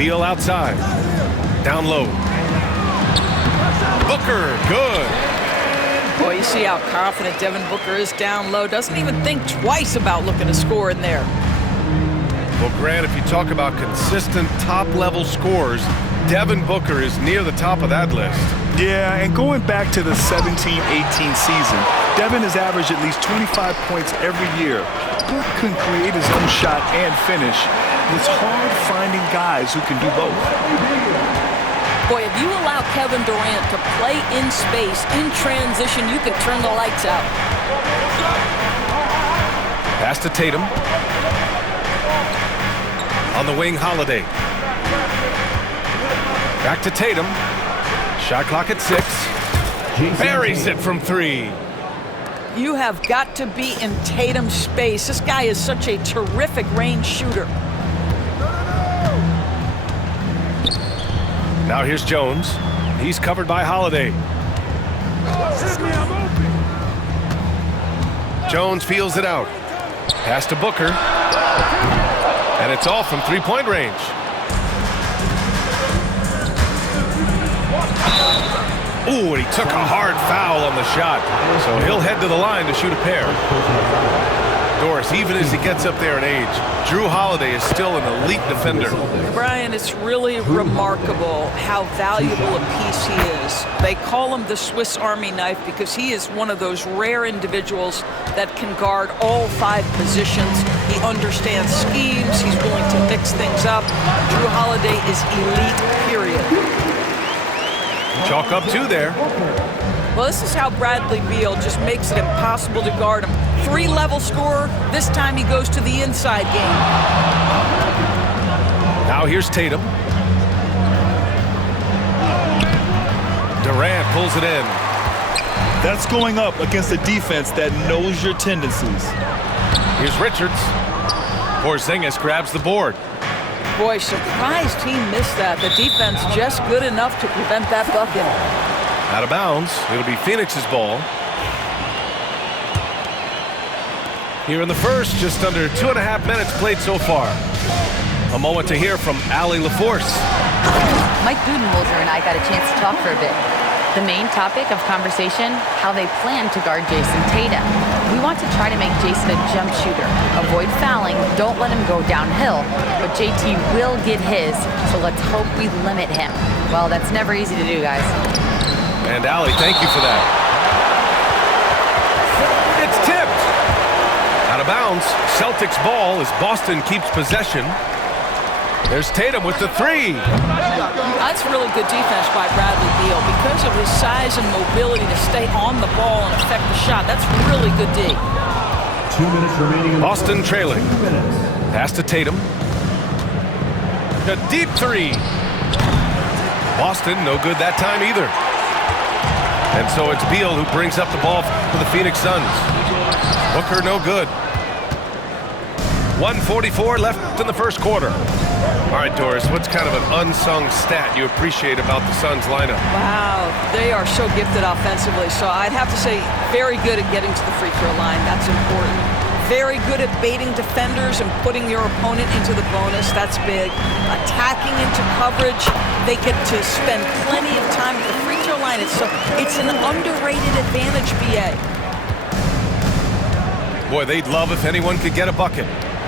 Beal outside. Down low. Booker, good. Boy, you see how confident Devin Booker is down low. Doesn't even think twice about looking to score in there. Well, Grant, if you talk about consistent top-level scores, Devin Booker is near the top of that list. Yeah, and going back to the 17-18 season, Devin has averaged at least 25 points every year. Book can create his own shot and finish. It's hard finding guys who can do both. Boy, if you allow Kevin Durant to play in space, in transition, you can turn the lights out. Pass to Tatum. On the wing, Holiday. Back to Tatum. Shot clock at 6. Buries it from 3. You have got to be in Tatum's space. This guy is such a terrific range shooter. Now here's Jones. He's covered by Holiday. Jones feels it out. Pass to Booker. And it's off from three-point range. Ooh, and he took a hard foul on the shot. So he'll head to the line to shoot a pair. Doris, even as he gets up there in age, Jrue Holiday is still an elite defender. Brian, it's really remarkable how valuable a piece he is. They call him the Swiss Army knife because he is one of those rare individuals that can guard all 5 positions. He understands schemes. He's willing to mix things up. Jrue Holiday is elite, period. Chalk up 2 there. Well, this is how Bradley Beal just makes it impossible to guard him. 3-level scorer. This time he goes to the inside game. Now here's Tatum. Durant pulls it in. That's going up against a defense that knows your tendencies. Here's Richards. Porzingis grabs the board. Boy, surprised he missed that. The defense just good enough to prevent that bucket. Out of bounds. It'll be Phoenix's ball. Here in the first, just under 2.5 minutes played so far. A moment to hear from Allie LaForce. Mike Budenholzer and I got a chance to talk for a bit. The main topic of conversation, how they plan to guard Jason Tatum. We want to try to make Jason a jump shooter. Avoid fouling, don't let him go downhill. But JT will get his, so let's hope we limit him. Well, that's never easy to do, guys. And Allie, thank you for that. It's tipped. Out of bounds. Celtics ball as Boston keeps possession. There's Tatum with the 3. That's really good defense by Bradley Beal. Because of his size and mobility to stay on the ball and affect the shot, that's really good D. 2 minutes remaining. Boston trailing. Pass to Tatum. A deep 3. Boston no good that time either. And so it's Beal who brings up the ball for the Phoenix Suns. Booker no good. 1:44 left in the first quarter. All right, Doris, what's kind of an unsung stat you appreciate about the Suns lineup? Wow, they are so gifted offensively. So I'd have to say very good at getting to the free throw line. That's important. Very good at baiting defenders and putting your opponent into the bonus. That's big. Attacking into coverage. They get to spend plenty of time at the free throw line. It's an underrated advantage, BA. Boy, they'd love if anyone could get a bucket.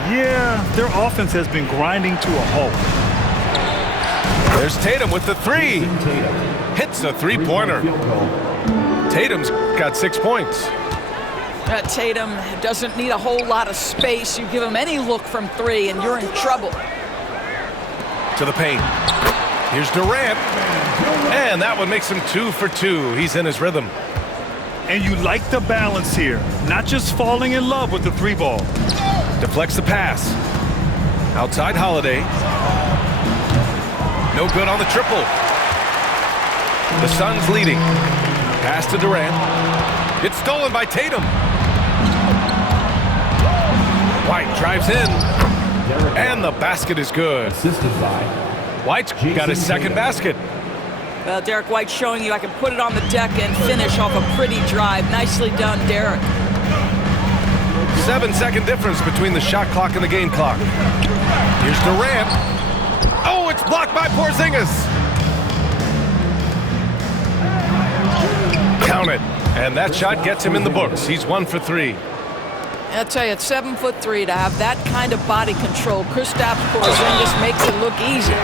Yeah, their offense has been grinding to a halt. There's Tatum with the 3. Hits a 3-pointer. Tatum's got 6 points. Tatum doesn't need a whole lot of space. You give him any look from 3 and you're in trouble. To the paint. Here's Durant. And that one makes him 2 for 2. He's in his rhythm. And you like the balance here. Not just falling in love with the 3 ball. Deflects the pass. Outside Holiday. No good on the triple. The Suns leading. Pass to Durant. It's stolen by Tatum. White drives in. And the basket is good. Assisted by White's got his second basket. Well, Derek White showing you I can put it on the deck and finish off a pretty drive. Nicely done, Derek. 7-second difference between the shot clock and the game clock. Here's Durant. Oh, it's blocked by Porzingis. Count it. And that shot gets him in the books. He's 1 for 3. I'll tell you, at 7'3", to have that kind of body control, Kristaps Porzingis makes it look easy.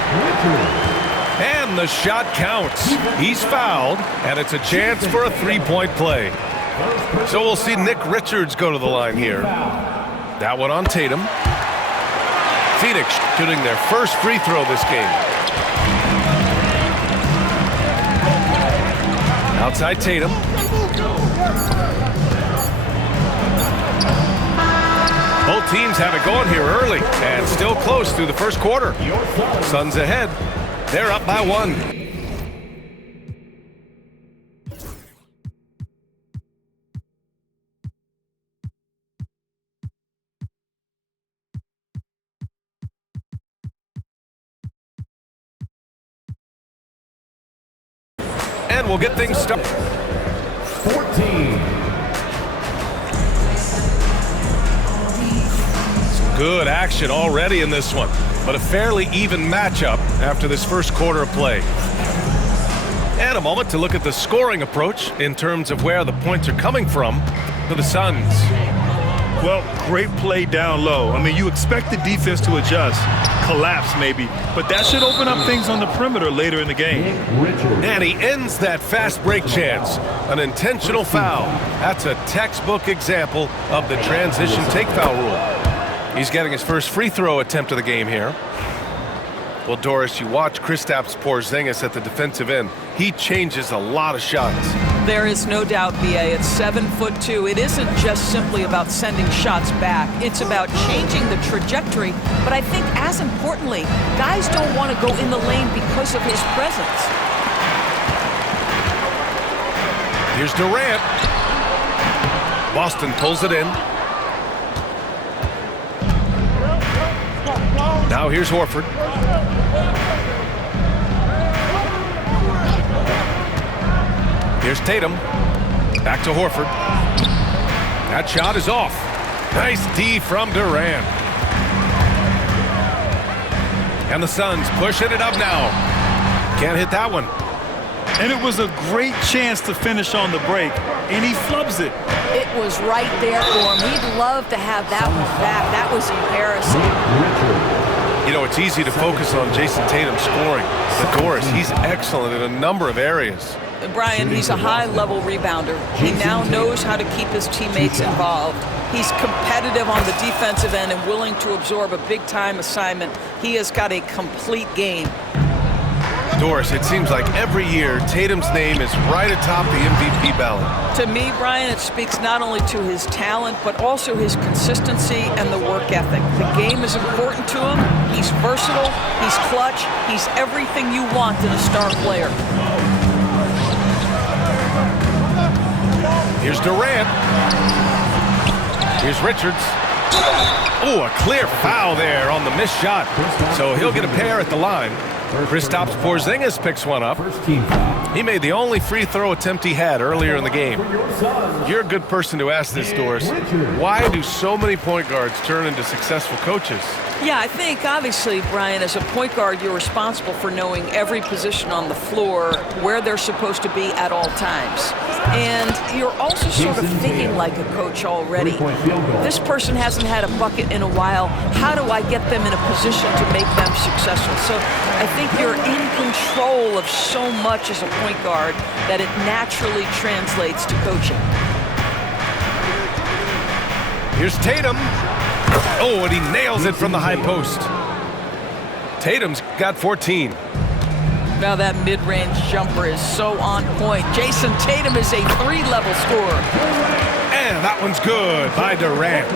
And the shot counts. He's fouled, and it's a chance for a three-point play. So we'll see Nick Richards go to the line here. That one on Tatum. Phoenix shooting their first free throw this game. Outside Tatum. Both teams have it going here early and still close through the first quarter. Suns ahead. They're up by 1. And we'll get things started. 14. Good action already in this one, but a fairly even matchup after this first quarter of play. And a moment to look at the scoring approach in terms of where the points are coming from for the Suns. Well, great play down low. I mean, you expect the defense to adjust, collapse maybe, but that should open up things on the perimeter later in the game. And he ends that fast break chance. An intentional foul. That's a textbook example of the transition take foul rule. He's getting his first free throw attempt of the game here. Well, Doris, you watch Kristaps Porzingis at the defensive end. He changes a lot of shots. There is no doubt, B.A. It's 7'2". It isn't just simply about sending shots back. It's about changing the trajectory. But I think as importantly, guys don't want to go in the lane because of his presence. Here's Durant. Boston pulls it in. Now here's Horford. Here's Tatum. Back to Horford. That shot is off. Nice D from Durant. And the Suns pushing it up now. Can't hit that one. And it was a great chance to finish on the break, and he flubs it. It was right there for him. He'd love to have that one back. That was embarrassing. You know, it's easy to focus on Jason Tatum scoring. But Doris, he's excellent in a number of areas. Brian, he's a high-level rebounder. He now knows how to keep his teammates involved. He's competitive on the defensive end and willing to absorb a big-time assignment. He has got a complete game. Doris, it seems like every year Tatum's name is right atop the MVP ballot. To me, Brian, it speaks not only to his talent, but also his consistency and the work ethic. The game is important to him. He's versatile. He's clutch. He's everything you want in a star player. Here's Durant. Here's Richards. Oh, a clear foul there on the missed shot. So he'll get a pair at the line. Kristaps Porzingis picks one up. He made the only free throw attempt he had earlier in the game. You're a good person to ask this, Doris. Why do so many point guards turn into successful coaches? Yeah, I think obviously, Brian, as a point guard, you're responsible for knowing every position on the floor, where they're supposed to be at all times. And you're also sort of thinking like a coach already. This person hasn't had a bucket in a while. How do I get them in a position to make them successful? So I think you're in control of so much as a point guard that it naturally translates to coaching. Here's Tatum. Oh, and he nails it from the high post. Tatum's got 14. Now that mid-range jumper is so on point. Jason Tatum is a three-level scorer. And that one's good by Durant.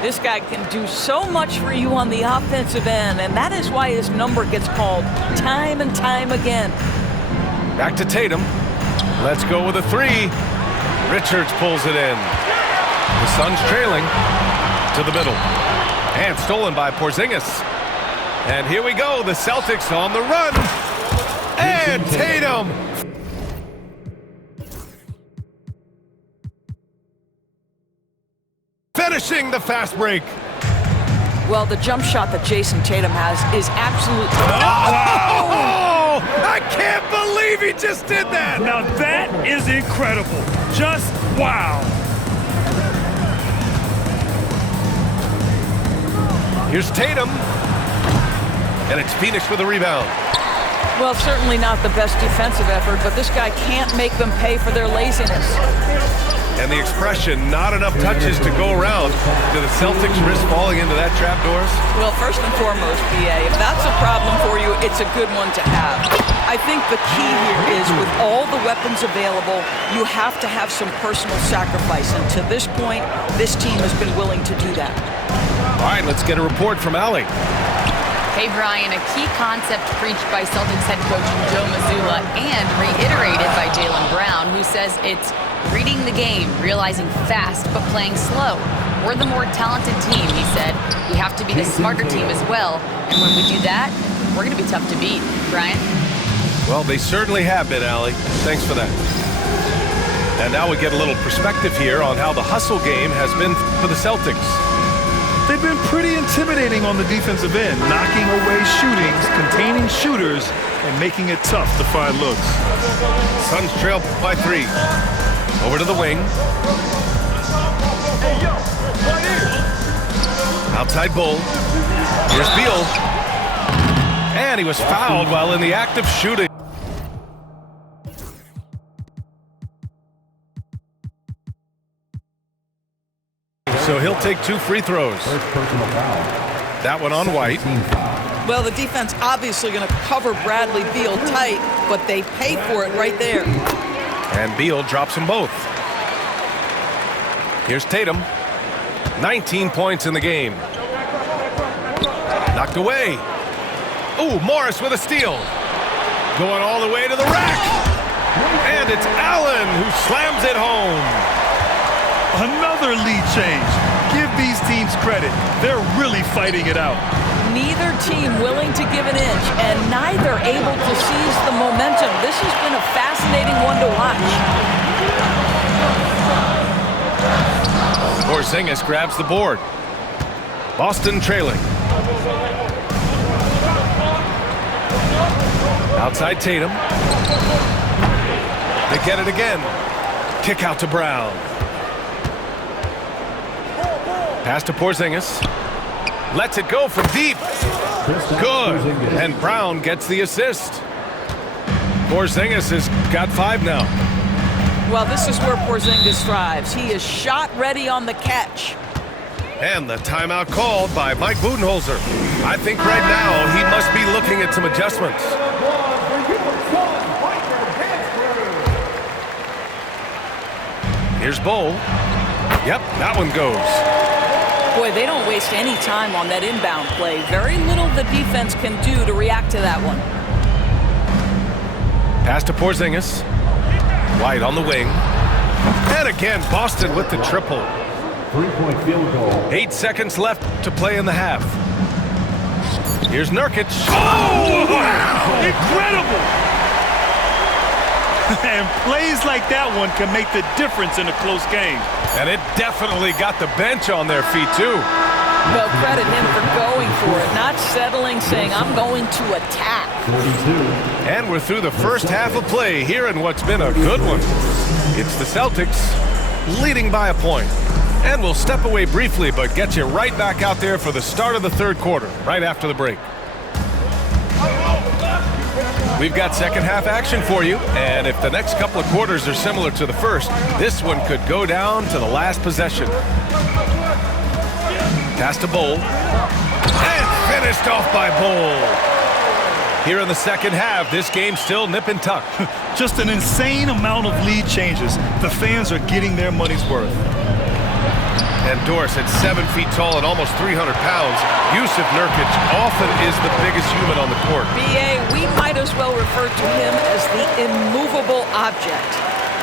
This guy can do so much for you on the offensive end, and that is why his number gets called time and time again. Back to Tatum. Let's go with a three. Richards pulls it in. The Suns trailing to the middle. And stolen by Porzingis. And here we go, the Celtics on the run. And Tatum. Finishing the fast break. Well, the jump shot that Jason Tatum has is absolutely... Oh! I can't believe he just did that! Now that is incredible. Just wow. Here's Tatum. And it's Phoenix with a rebound. Well, certainly not the best defensive effort, but this guy can't make them pay for their laziness. And the expression, not enough touches to go around. Do the Celtics risk falling into that trap, Doris? Well, first and foremost, BA, if that's a problem for you, it's a good one to have. I think the key here is with all the weapons available, you have to have some personal sacrifice. And to this point, this team has been willing to do that. All right, let's get a report from Allie. Hey, Brian, a key concept preached by Celtics head coach Joe Mazzulla and reiterated by Jaylen Brown, who says it's reading the game, realizing fast, but playing slow. We're the more talented team, he said. We have to be the smarter team as well. And when we do that, we're going to be tough to beat. Brian? Well, they certainly have been, Allie. Thanks for that. And now we get a little perspective here on how the hustle game has been for the Celtics. They've been pretty intimidating on the defensive end, knocking away shootings, containing shooters, and making it tough to find looks. Suns trail by 3. Over to the wing. Outside Bull. Here's Beal. And he was fouled while in the act of shooting. So he'll take 2 free throws. That one on White. Well, the defense obviously going to cover Bradley Beal tight, but they pay for it right there. And Beal drops them both. Here's Tatum. 19 points in the game. Knocked away. Ooh, Morris with a steal. Going all the way to the rack. And it's Allen who slams it home. Another lead change. Give these teams credit. They're really fighting it out. Neither team willing to give an inch, and neither able to seize the momentum. This has been a fascinating one to watch. Porzingis grabs the board. Boston trailing. Outside Tatum. They get it again. Kick out to Brown. Pass to Porzingis. Lets it go from deep. Good. And Brown gets the assist. Porzingis has got 5 now. Well, this is where Porzingis thrives. He is shot ready on the catch. And the timeout called by Mike Budenholzer. I think right now he must be looking at some adjustments. Here's Bull. Yep, that one goes. Boy, they don't waste any time on that inbound play. Very little the defense can do to react to that one. Pass to Porzingis. White on the wing. And again, Boston with the triple. 3-point field goal. 8 seconds left to play in the half. Here's Nurkic. Oh, wow! Incredible! And plays like that one can make the difference in a close game. And it definitely got the bench on their feet, too. Well, credit him for going for it, not settling, saying, I'm going to attack. 42. And we're through the first half of play here in what's been a good one. It's the Celtics leading by a point. And we'll step away briefly, but get you right back out there for the start of the third quarter, right after the break. We've got second half action for you, and if the next couple of quarters are similar to the first, this one could go down to the last possession. Pass to Bull. And finished off by Bull. Here in the second half, this game's still nip and tuck. Just an insane amount of lead changes. The fans are getting their money's worth. And Doris, at 7 feet tall and almost 300 pounds, Jusuf Nurkic often is the biggest human on the court. BA, we might as well refer to him as the immovable object.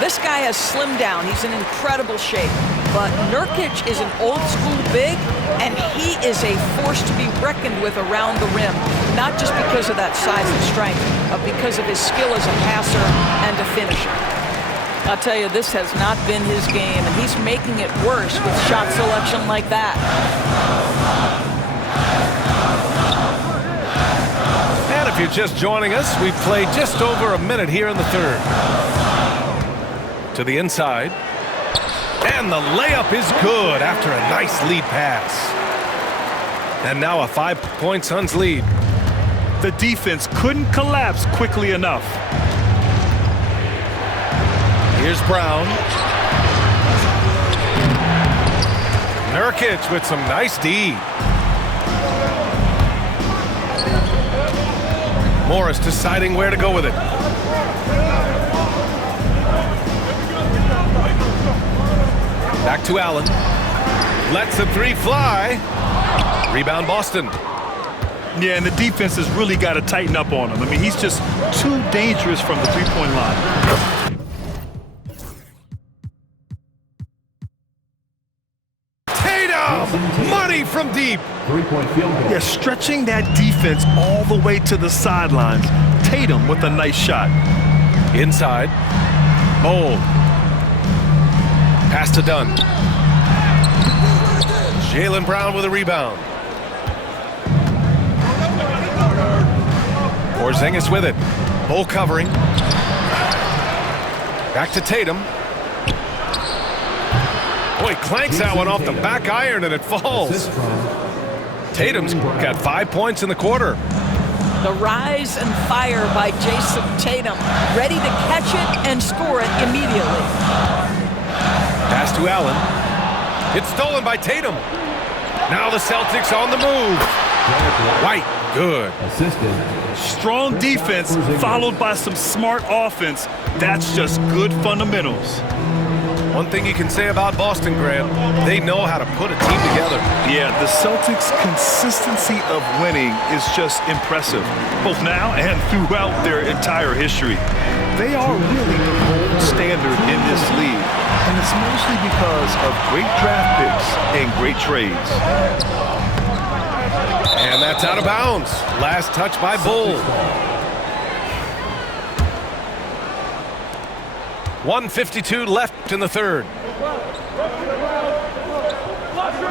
This guy has slimmed down. He's in incredible shape. But Nurkic is an old-school big, and he is a force to be reckoned with around the rim, not just because of that size and strength, but because of his skill as a passer and a finisher. I'll tell you, this has not been his game, and he's making it worse with shot selection like that. you're just joining us, we've played just over a minute here in the third. To the inside. And the layup is good after a nice lead pass. And now a 5-point Suns lead. The defense couldn't collapse quickly enough. Here's Brown. Nurkic with some nice D. Morris deciding where to go with it. Back to Allen. Lets the three fly. Rebound Boston. Yeah, and the defense has really got to tighten up on him. I mean, he's just too dangerous from the three-point line. Tatum! Money from deep. 3-point field goal. Yeah, stretching that defense all the way to the sidelines. Tatum with a nice shot. Inside. Bold. Pass to Dunn. Jaylen Brown with a rebound. Porzingis with it. Bull covering. Back to Tatum. Boy, clanks that one off the back iron and it falls. Assist from Tatum's got 5 points in the quarter. The rise and fire by Jason Tatum, ready to catch it and score it immediately. Pass to Allen. It's stolen by Tatum. Now the Celtics on the move. White, good. assisted. Strong defense followed by some smart offense. That's just good fundamentals. One thing you can say about Boston, Graham, they know how to put a team together. Yeah, the Celtics' consistency of winning is just impressive, both now and throughout their entire history. They are really the gold standard in this league, and it's mostly because of great draft picks and great trades. And that's out of bounds. Last touch by Bull. 1:52 left in the third.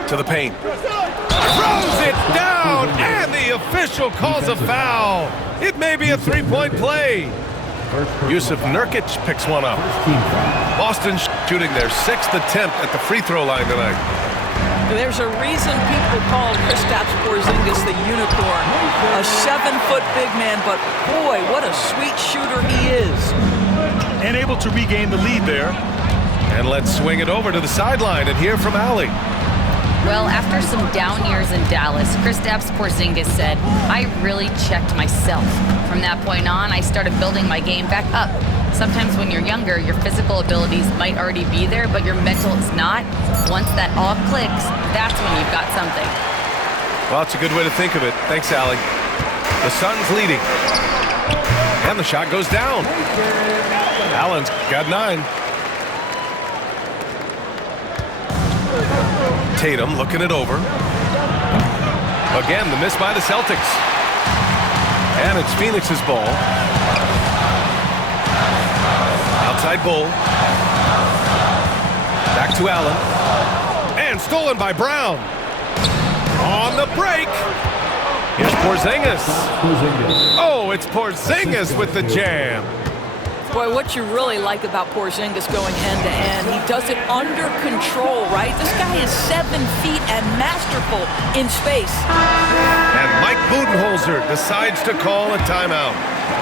To the paint. Throws it down, and the official calls a foul. It may be a three-point play. Yusuf Nurkic picks one up. Boston shooting their 6th attempt at the free throw line tonight. There's a reason people call Kristaps Porzingis the unicorn. A 7-foot big man, but boy, what a sweet shooter he is. And able to regain the lead there. And let's swing it over to the sideline and hear from Allie. Well, after some down years in Dallas, Kristaps Porzingis said, I really checked myself. From that point on, I started building my game back up. Sometimes when you're younger, your physical abilities might already be there, but your mental is not. Once that all clicks, that's when you've got something. Well, it's a good way to think of it. Thanks, Allie. The Suns leading. And the shot goes down. Allen's got 9. Tatum looking it over. Again, the miss by the Celtics. And it's Phoenix's ball. Outside Bull. Back to Allen. And stolen by Brown. On the break. Here's Porzingis. Oh, it's Porzingis with the jam. Boy, what you really like about Porzingis going end-to-end, he does it under control, right? This guy is 7 feet and masterful in space. And Mike Budenholzer decides to call a timeout.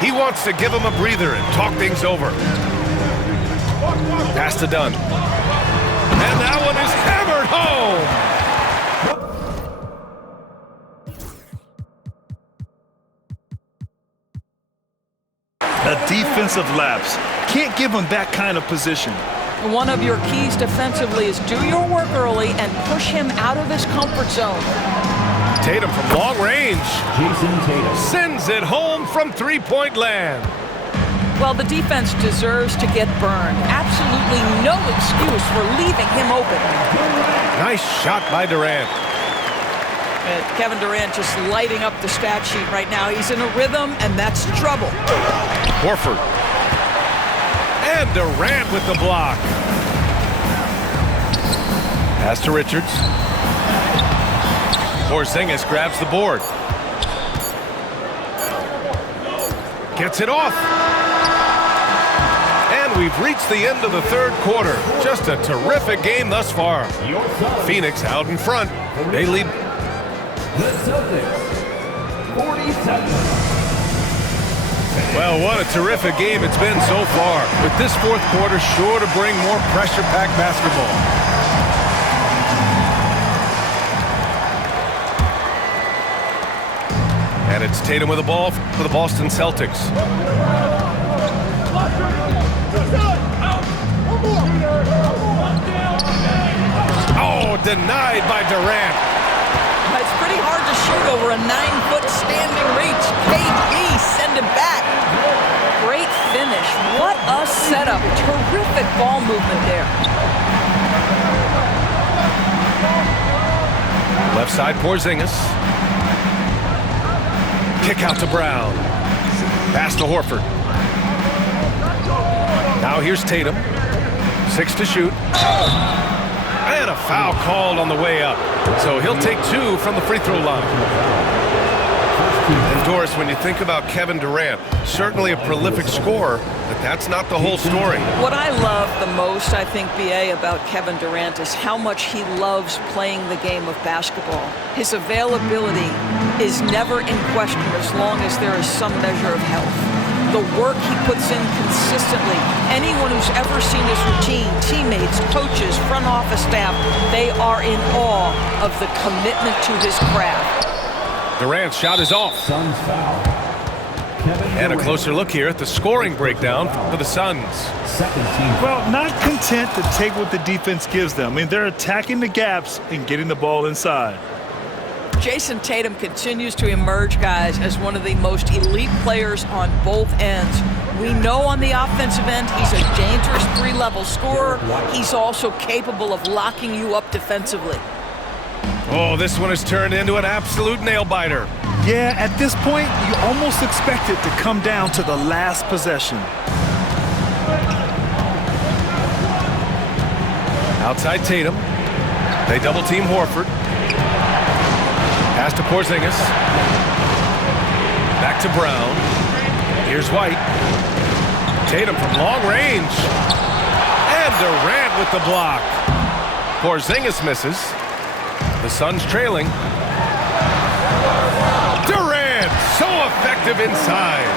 He wants to give him a breather and talk things over. Pass to Dunn. And that one is hammered home. A defensive lapse. Can't give him that kind of position. One of your keys defensively is do your work early and push him out of his comfort zone. Tatum from long range. Jason Tatum. Sends it home from three-point land. Well, the defense deserves to get burned. Absolutely no excuse for leaving him open. Nice shot by Durant. Kevin Durant just lighting up the stat sheet right now. He's in a rhythm, and that's trouble. Horford. And Durant with the block. Pass to Richards. Porzingis grabs the board. Gets it off. And we've reached the end of the third quarter. Just a terrific game thus far. Phoenix out in front. They lead. The Celtics, 47. Well, what a terrific game it's been so far. With this fourth quarter sure to bring more pressure-packed basketball. And it's Tatum with the ball for the Boston Celtics. Oh, denied by Durant. It's pretty hard to shoot over a 9-foot standing reach. KD send him back. Great finish. What a setup. Terrific ball movement there. Left side, Porzingis. Kick out to Brown. Pass to Horford. Now here's Tatum. 6 to shoot. And a foul called on the way up. So he'll take 2 from the free throw line. And Doris, when you think about Kevin Durant, certainly a prolific scorer, but that's not the whole story. What I love the most, I think, BA, about Kevin Durant is how much he loves playing the game of basketball. His availability is never in question as long as there is some measure of health. The work he puts in consistently. Anyone who's ever seen his routine, teammates, coaches, front office staff, they are in awe of the commitment to his craft. Durant's shot is off. Suns foul. And a closer look here at the scoring breakdown for the Suns. Second team. Well, not content to take what the defense gives them. I mean, they're attacking the gaps and getting the ball inside. Jason Tatum continues to emerge, guys, as one of the most elite players on both ends. We know on the offensive end he's a dangerous three-level scorer. He's also capable of locking you up defensively. Oh, this one has turned into an absolute nail-biter. Yeah, at this point, you almost expect it to come down to the last possession. Outside Tatum. They double-team Horford. Pass to Porzingis. Back to Brown. Here's White. Tatum from long range. And Durant with the block. Porzingis misses. The Suns trailing. Durant, so effective inside.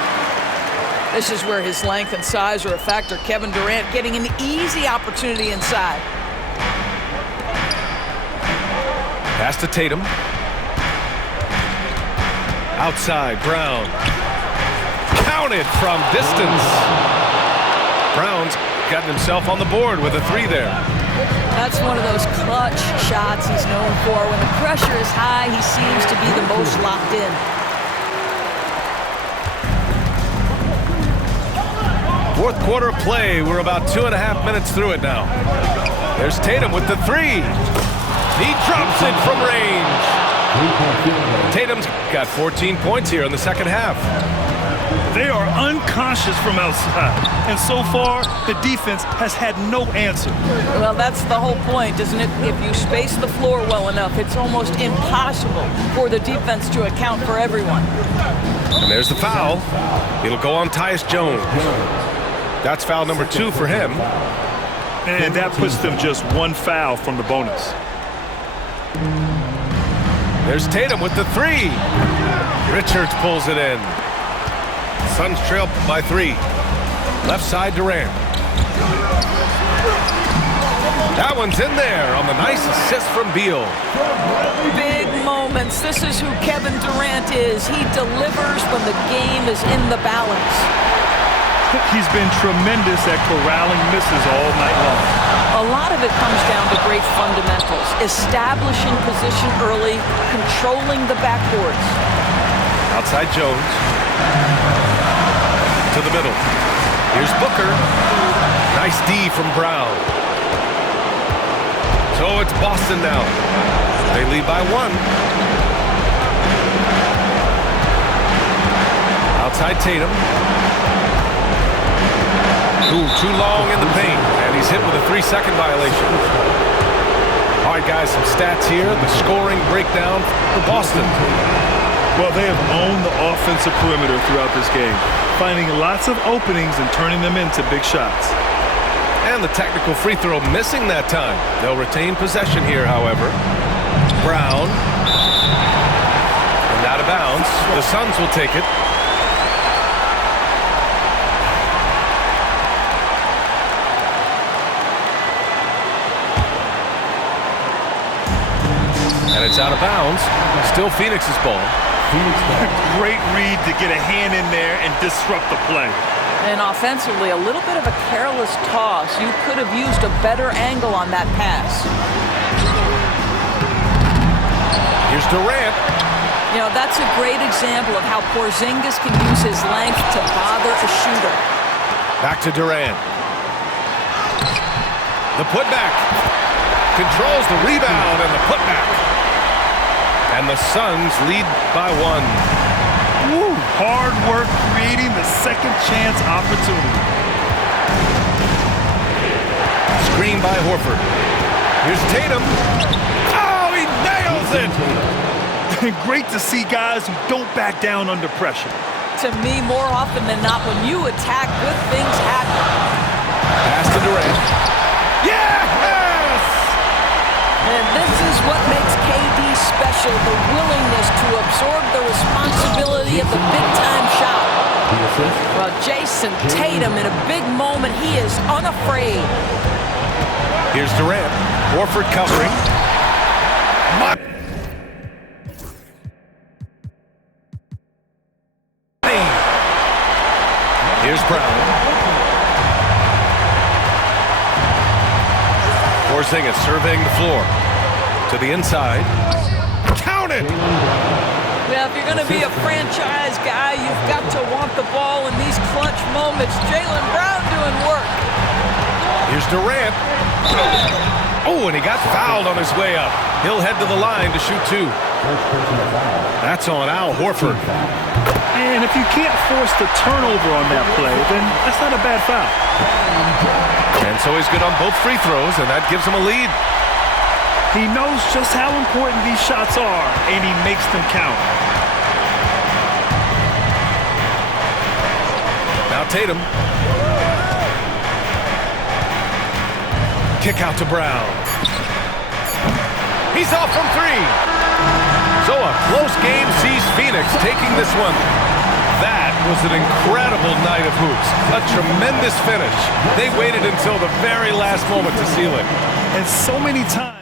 This is where his length and size are a factor. Kevin Durant getting an easy opportunity inside. Pass to Tatum. Outside, Brown. Counted from distance. Brown's gotten himself on the board with a 3 there. That's one of those clutch shots he's known for. When the pressure is high, he seems to be the most locked in. Fourth quarter of play. We're about 2.5 minutes through it now. There's Tatum with the 3. He drops it from range. Tatum's got 14 points here in the second half. They are unconscious from outside, and so far, the defense has had no answer. Well, that's the whole point, isn't it? If you space the floor well enough, it's almost impossible for the defense to account for everyone. And there's the foul. It'll go on Tyus Jones. That's foul number 2 for him. And that puts them just 1 foul from the bonus. There's Tatum with the 3. Richards pulls it in. Suns trail by 3. Left side, Durant. That one's in there on the nice assist from Beal. Big moments. This is who Kevin Durant is. He delivers when the game is in the balance. He's been tremendous at corralling misses all night long. A lot of it comes down to great fundamentals. Establishing position early, controlling the backboards. Outside Jones. To the middle. Here's Booker. Nice D from Brown. So it's Boston now. They lead by 1. Outside Tatum. Ooh, too long in the paint. And he's hit with a 3-second violation. All right, guys, some stats here. The scoring breakdown for Boston. Well, they have owned the offensive perimeter throughout this game, finding lots of openings and turning them into big shots. And the technical free throw missing that time. They'll retain possession here, however. Brown. And out of bounds. The Suns will take it. And it's out of bounds. Still Phoenix's ball. Great read to get a hand in there and disrupt the play. And offensively, a little bit of a careless toss. You could have used a better angle on that pass. Here's Durant. You know, that's a great example of how Porzingis can use his length to bother a shooter. Back to Durant. The putback. Controls the rebound and the putback. And the Suns lead by 1. Woo, hard work creating the second chance opportunity. Screen by Horford. Here's Tatum. Oh, he nails it! Great to see guys who don't back down under pressure. To me, more often than not, when you attack, good things happen. Pass to Durant. Yes! And this is what makes KD special, the willingness to absorb the responsibility of the big-time shot. Well, Jason Tatum, in a big moment, he is unafraid. Here's Durant. Horford covering. Here's Brown. Porzingis surveying the floor. To the inside. Count it! Well, if you're going to be a franchise guy, you've got to want the ball in these clutch moments. Jaylen Brown doing work. Here's Durant. Oh, and he got fouled on his way up. He'll head to the line to shoot 2. That's on Al Horford. And if you can't force the turnover on that play, then that's not a bad foul. And so he's good on both free throws, and that gives him a lead. He knows just how important these shots are, and he makes them count. Now Tatum. Kick out to Brown. He's off from 3. So a close game sees Phoenix taking this one. That was an incredible night of hoops. A tremendous finish. They waited until the very last moment to seal it. And so many times.